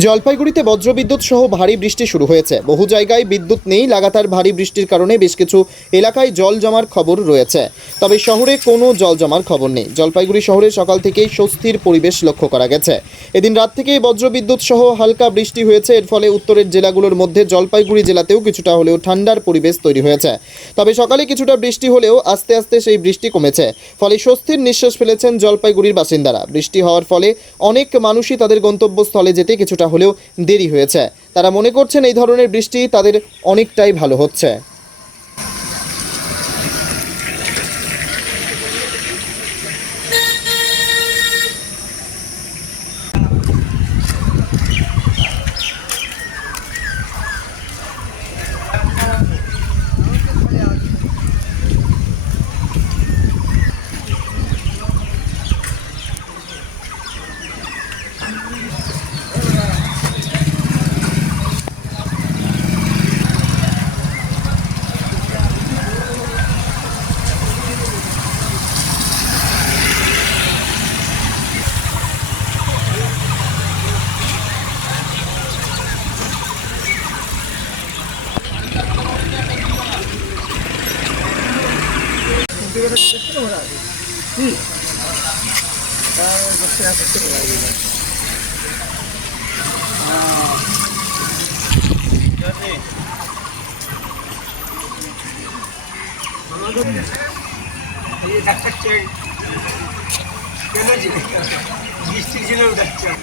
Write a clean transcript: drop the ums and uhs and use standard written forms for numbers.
জলপাইগুড়িতে বজ্রবিদ্যুৎ সহ ভারী বৃষ্টি শুরু হয়েছে। বহু জায়গায় বিদ্যুৎ নেই। লাগাতার ভারী বৃষ্টির কারণে বেশ কিছু এলাকায় জল জমার খবর রয়েছে, তবে শহরে কোনো জল জমার খবর নেই। জলপাইগুড়ি শহরে সকাল থেকেই স্বস্তির পরিবেশ লক্ষ্য করা গেছে। এদিন রাত থেকেই বজ্রবিদ্যুৎ সহ হালকা বৃষ্টি হয়েছে। এর ফলে উত্তরের জেলাগুলোর মধ্যে জলপাইগুড়ি জেলাতেও কিছুটা হলেও ঠান্ডার পরিবেশ তৈরি হয়েছে। তবে সকালে কিছুটা বৃষ্টি হলেও আস্তে আস্তে সেই বৃষ্টি কমেছে, ফলে স্বস্তির নিঃশ্বাস ফেলেছেন জলপাইগুড়ির বাসিন্দারা। বৃষ্টি হওয়ার ফলে অনেক মানুষই তাদের গন্তব্যস্থলে যেতে কিছুটা হলেও দেরি হয়েছে। তারা মনে করছেন এই ধরনের বৃষ্টি তাদের অনেকটাই ভালো হচ্ছে। ডাক্তার বৃষ্টির জন্য ডাক্তার